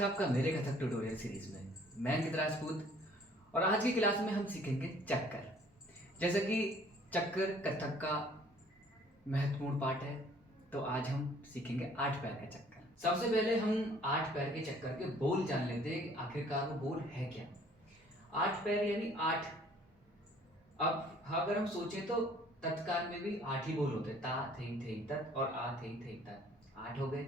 है आपका मेरे कथक ट्यूटोरियल सीरीज में। मैं अंकित राजपूत और आज की क्लास में हम सीखेंगे चक्कर। जैसे कि चक्कर कथक का महत्वपूर्ण पार्ट है, तो आज हम सीखेंगे 8 पैर का चक्कर। सबसे पहले हम 8 पैर के चक्कर के बोल जान लेते हैं कि आखिरकार वो बोल है क्या। 8 पैर यानी 8। अब अगर हम सोचें तो तत्काल में भी 8 ही बोल होते, ता थे तत और आ थे तत 8 हो गए।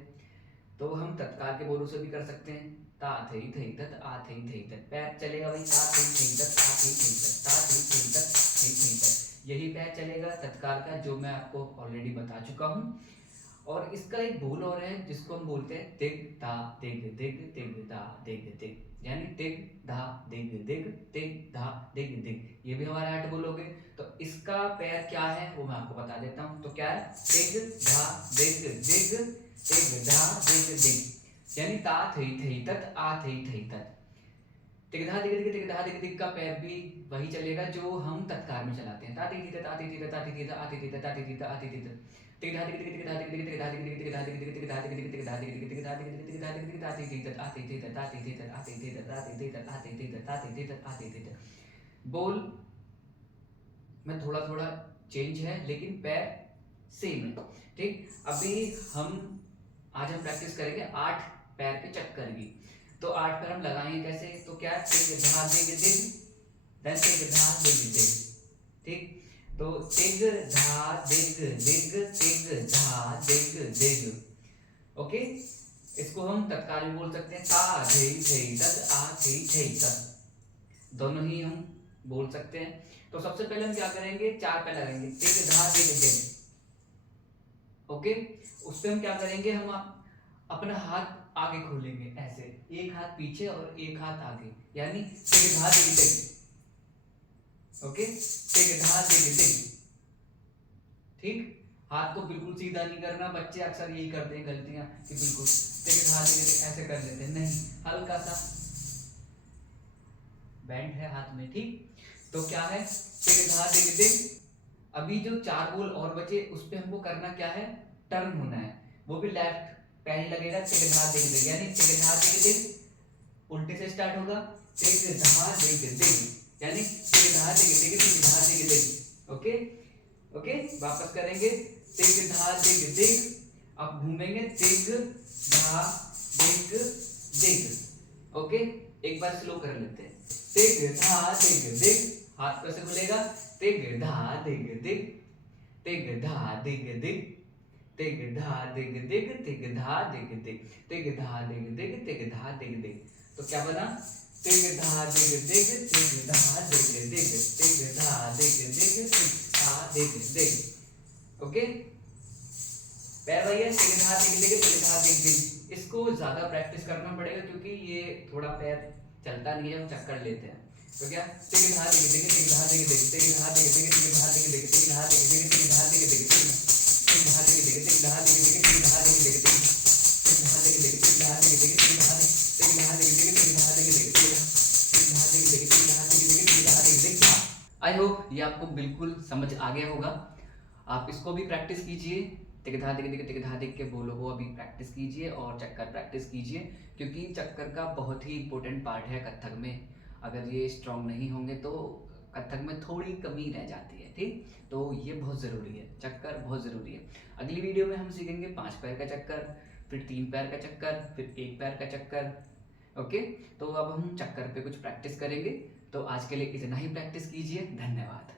तो हम तत्काल के बोलों से भी कर सकते हैं, ता थई तत आ थई तत। पैर चलेगा वही, ता थई तत आ थई तत, ता थई तत थई तत। यही पैर चलेगा तत्काल का, जो मैं आपको ऑलरेडी बता चुका हूँ। और इसका एक बोल और है जिसको हम बोलते हैं तिग धा दिग दिग तिग धा दिग दिग, यानी तिग धा दिग दिग तिग धा दिग दिग। ये भी हमारे 8 बोल हो गए। तो इसका पैर क्या है वो मैं आपको बता देता हूँ। तो क्या है, तिग धा दिग दिग तिग धा दिग दिग, यानी ता थई तत आ थई तत। तिगधा दिग दिग का पैर भी वही चलेगा जो हम तत्काल में चलाते हैं, ता ती तत आ ती तत आ ती तत आ ती तत आ ती तत आ ती तत। तिगधा दिग दिग तिगधा दिग दिग तिगधा दिग दिग तिगधा दिग दिग तिगधा दिग दिग तिगधा दिग दिग तिगधा दिग दिग तिगधा दिग दिग ता ती तत आ ती तत आ ती तत आ ती तत आ ती तत आ ती तत आ ती तत आ ती तत। बोल में थोड़ा थोड़ा चेंज है लेकिन पैर सेम है। ठीक, अभी आज हम प्रैक्टिस करेंगे 8 पैर के चक्कर की। तो 8 पैर हम लगाएंगे कैसे, तो क्या तिग धा दिग दिग, देन तिग धा दिग दिग। ठीक, तो तिग धा दिग दिग तिग धा दिग दिग। ओके, इसको हम तत्काल में बोल सकते हैं, ता थे तत आ थे तत, दोनों ही हम बोल सकते हैं। तो सबसे पहले हम क्या करेंगे, 4 पैर लगाएंगे, तिग धा दिग दिग। ओके, उस पे हम क्या करेंगे, हम अपना हाथ आगे खोलेंगे ऐसे, एक हाथ पीछे और एक हाथ आगे, यानी तिग धा दिग दिग। ओके, तिग धा दिग दिग। ठीक, हाथ को बिल्कुल सीधा नहीं करना। बच्चे अक्सर यही करते हैं गलतियां कि बिल्कुल तिग धा दिग दिग ऐसे कर लेते हैं, नहीं, हल्का सा बैंड है हाथ में। ठीक, तो क्या है, तिग धा दिग दिग। अभी जो 4 बोल और बचे उस पे हमको करना क्या है, टर्न होना है, वो भी लेफ्ट पैर ही लगेगा। तिग धा दिग दिग, यानी तिग धा दिग दिग उल्टे से स्टार्ट होगा, तिग धा दिग दिग, यानी तिग धा दिग दिग तिग धा दिग दिग। ओके ओके, वापस करेंगे, तिग धा दिग दिग। अब घूमेंगे, तिग धा दिग दिग। ओके, एक बार स्लो कर लेते हैं, तिग धा दिग दिग, हाथ कैसे खुलेगा, तिग धा दिग दिग तिग धा दिग दिग तिग धा दिग दिग तिग धा दिग दिग तिग धा दिग दिग तिग धा दिग दिग। तो क्या बना, तिग धा दिग दिग तिग धा दिग दिग तिग धा दिग दिग तिग धा दिग दिग। ओके, पैर वही है, तिग धा दिग दिग तिग धा दिग दिग। इसको ज्यादा प्रैक्टिस करना पड़ेगा क्योंकि ये थोड़ा पैर चलता नहीं है, हम चक्कर लेते हैं। तो क्या, तिग धा दिग दिग तिग धा दिग दिग तिग धा दिग दिग तिग धा दिग दिग तिग धा दिग दिग तिग धा दिग दिग तिग धा दिग दिग तिग धा दिग दिग तिग धा दिग दिग तिग धा दिग दिग तिग धा दिग दिग तिग धा दिग दिग तिग धा दिग दिग तिग धा दिग दिग तिग धा दिग दिग तिग धा दिग दिग। आई होप ये आपको बिल्कुल समझ आ गया होगा। आप इसको भी प्रैक्टिस कीजिए, तिग धा दिग दिग तिग धा दिग के बोलों को अभी प्रैक्टिस कीजिए और चक्कर प्रैक्टिस कीजिए, क्योंकि चक्कर का बहुत ही इंपॉर्टेंट पार्ट है कथक में। अगर ये स्ट्रांग नहीं होंगे तो कथक में थोड़ी कमी रह जाती है। ठीक, तो ये बहुत ज़रूरी है, चक्कर बहुत ज़रूरी है। अगली वीडियो में हम सीखेंगे 5 पैर का चक्कर, फिर 3 पैर का चक्कर, फिर 1 पैर का चक्कर। ओके, तो अब हम चक्कर पे कुछ प्रैक्टिस करेंगे। तो आज के लिए इतना ही प्रैक्टिस कीजिए। धन्यवाद।